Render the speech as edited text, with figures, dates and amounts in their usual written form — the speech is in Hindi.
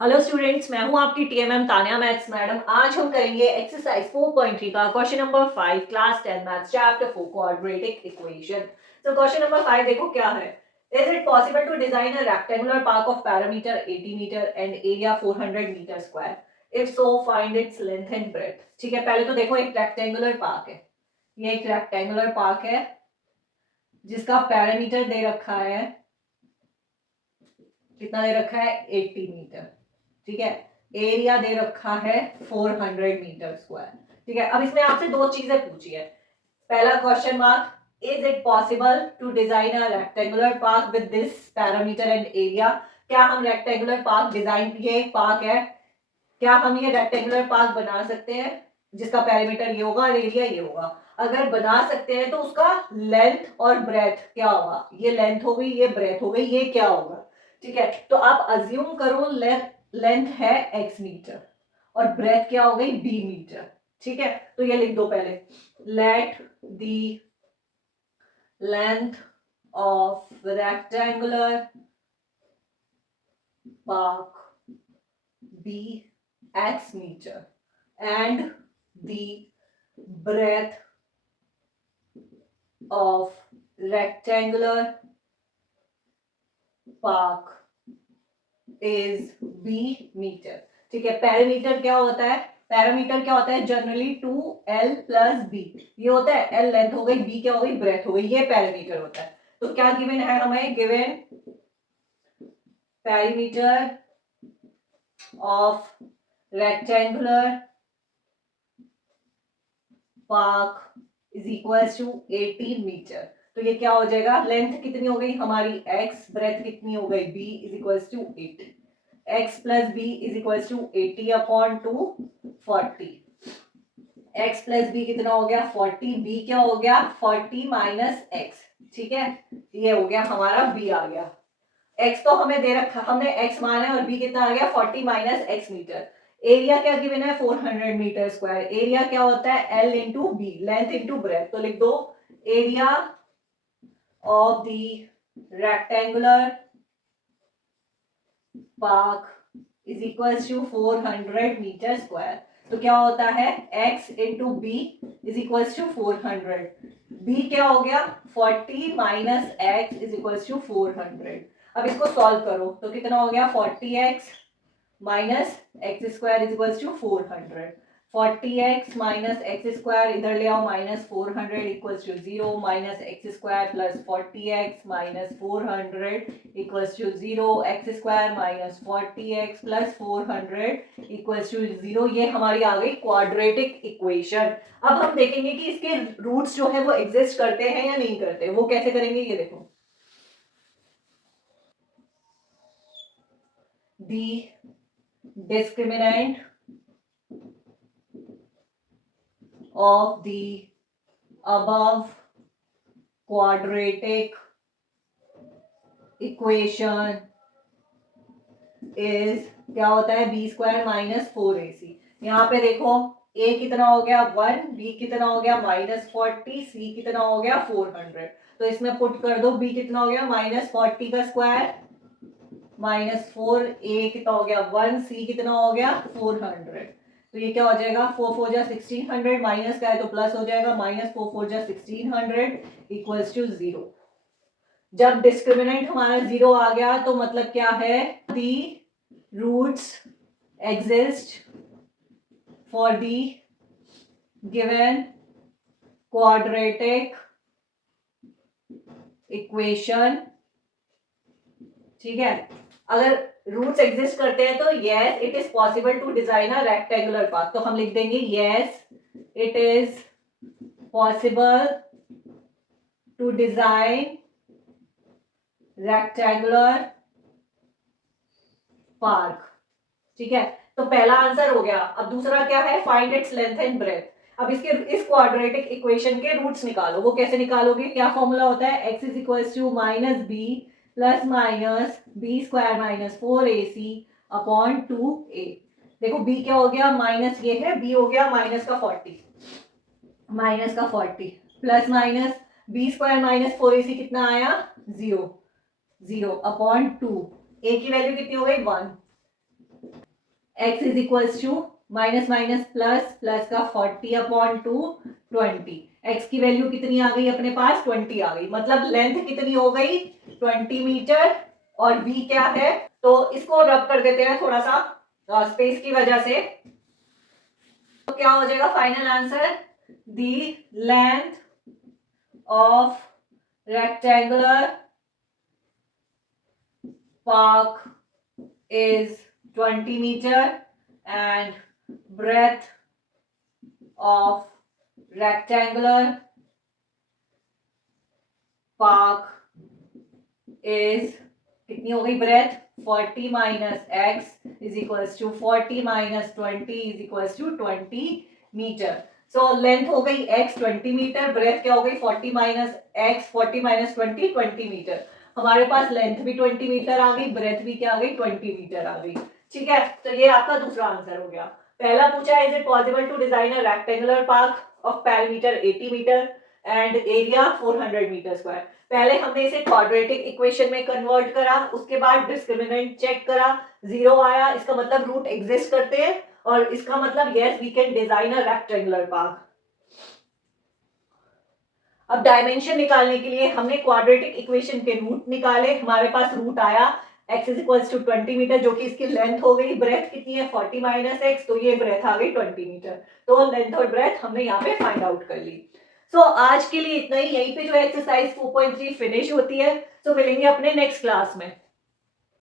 हेलो स्टूडेंट्स, मैं हूं आपकी टीएमएम तान्या मैथ्स मैडम। आज हम करेंगे एक्सरसाइज 4.3 का question number 5 class 10 maths chapter 4 quadratic equation. तो क्वेश्चन नंबर 5 देखो क्या है। Is it possible to design a rectangular park of parameter 80 metre and area 400 metre square? If so find its length and breadth. ठीक है, पहले तो देखो एक रेक्टेंगुलर पार्क है। ये एक रेक्टेंगुलर पार्क है जिसका पैरामीटर दे रखा है, कितना दे रखा है, 80 मीटर। ठीक है, एरिया दे रखा है 400 मीटर स्क्वायर। ठीक है, अब इसमें आपसे दो चीजें पूछी है। पहला question mark, is it possible to design a rectangular park with this parameter and area? क्या हम रेक्टेंगुलर पार्क डिजाइन, ये एक पार्क है, क्या हम ये रेक्टेंगुलर पार्क बना सकते हैं जिसका पैरामीटर ये होगा और एरिया ये होगा? अगर बना सकते हैं तो उसका लेंथ और ब्रेथ क्या होगा? ये लेंथ हो गई, ये ब्रेथ हो गई, ये क्या होगा? ठीक है, तो आप अज्यूम करो लेंथ है x मीटर और ब्रेथ क्या हो गई b मीटर। ठीक है, तो ये लिख दो पहले, let the length of rectangular park be x meter and the breadth of rectangular park is b meter। ठीक है, पैरामीटर क्या होता है? पैरामीटर क्या होता है? Generally 2l plus b। ये होता है l लेंथ हो गई, b क्या हो गई, ब्रेथ हो गई, ये पैरामीटर होता है। तो क्या गिवन है हमें? Given parameter of rectangular park is equal to 80 metre. तो ये क्या हो जाएगा? लेंथ कितनी हो गई हमारी x, ब्रेथ कितनी हो गई b is equal to 8। x plus b is equal to 80 upon 2 40। x plus b कितना हो गया? 40। b क्या हो गया? 40 माइनस x। ठीक है, ये हो गया हमारा b आ गया। x तो हमें दे रखा, हमने x माना है, और b कितना आ गया? 40 माइनस x मीटर। एरिया क्या गिवन है? 400 मीटर स्क्वायर। एरिया क्या होता है? l into b, length into breadth. तो लिख दो area of the rectangular park is equal to 400 metre square. तो क्या होता है? x into b is equal to 400। b क्या हो गया? 40 minus x is equal to 400। अब इसको सॉल्व करो तो कितना हो गया? 40x minus x square is equal to 400। 40x minus x square इधर ले आओ, minus 400 equal to 0, minus x square plus 40x minus 400 equal to 0, x square minus 40x plus 400 equal to 0। ये हमारी आ गई क्वाड्रेटिक इक्वेशन। अब हम देखेंगे कि इसके रूट्स जो है वो एग्जिस्ट करते हैं या नहीं करते। वो कैसे करेंगे ये देखो। दी discriminant of the above quadratic equation is, क्या होता है? B square minus 4ac। यहाँ पे देखो a कितना हो गया 1, b कितना हो गया माइनस 40, c कितना हो गया 400। तो इसमें पुट कर दो, b कितना हो गया माइनस 40 का स्क्वायर माइनस 4, a कितना हो गया 1, c कितना हो गया 400। तो ये क्या हो जाएगा? 4 4 जा 1600, माइनस का है तो प्लस हो जाएगा, माइनस 4 4 जा 1600 इक्वल्स टू 0। जब डिस्क्रिमिनेंट हमारा 0 आ गया तो मतलब क्या है? The roots exist for the given quadratic equation. ठीक है, अगर रूट्स एग्जिस्ट करते हैं तो yes it is possible to design a rectangular park. तो हम लिख देंगे yes it is possible to design rectangular park. ठीक है, तो पहला आंसर हो गया। अब दूसरा क्या है? Find its length and breadth. अब इसके इस क्वाड्रेटिक इक्वेशन के रूट्स निकालो। वो कैसे निकालोगे? क्या फॉर्मूला होता है? x is equal to minus b plus minus b square minus 4ac upon 2a। देखो b क्या हो गया? माइनस ये है, b हो गया माइनस का 40, माइनस का 40 plus minus b square minus 4ac कितना आया? 0 0 अपॉन 2। a की वैल्यू कितनी हो गई? 1। x is equals to minus minus plus, plus का 40/2 20। x की वैल्यू कितनी आ गई अपने पास 20 आ गई, मतलब लेंथ कितनी हो गई 20 मीटर और v क्या है, तो इसको रब कर देते हैं थोड़ा सा स्पेस की वजह से, तो क्या हो जाएगा final answer, the length of rectangular park is 20 meter and breadth of rectangular park is कितनी हो गई breadth 40 minus x is equals to 40 minus 20 is equals to 20 meter. So length हो गई x 20 मीटर, breadth क्या हो गई 40 minus x 40 minus 20 20 मीटर। हमारे पास लेंथ भी 20 मीटर आ गई, ब्रेथ भी क्या आ गई 20 मीटर आ गई। ठीक है, तो ये आपका दूसरा आंसर हो गया। पहला पूछा है is it possible to design a rectangular park of perimeter 80 metre and area 400 metre square. पहले हमने इसे क्वाड्रेटिक इक्वेशन में कन्वर्ट करा, उसके बाद डिस्क्रिमिनेंट चेक करा, जीरो आया, इसका मतलब रूट एग्जिस्ट करते हैं और इसका मतलब yes we can design a rectangular park. अब डायमेंशन निकालने के लिए हमने क्वाड्रेटिक इक्वेशन के रूट निकाले, हमारे पास रूट आया x is equals to 20 metre जो कि इसकी लेंथ हो गई, ब्रेथ कितनी है 40 माइनस x, तो ये ब्रेथ आ गई 20 मीटर, तो लेंथ और ब्रेथ हमने यहाँ पे फाइंड आउट कर ली। सो आज के लिए इतना ही, यहीं पे जो एक्सरसाइज 4.3 फिनिश होती है। सो मिलेंगे अपने नेक्स्ट क्लास में।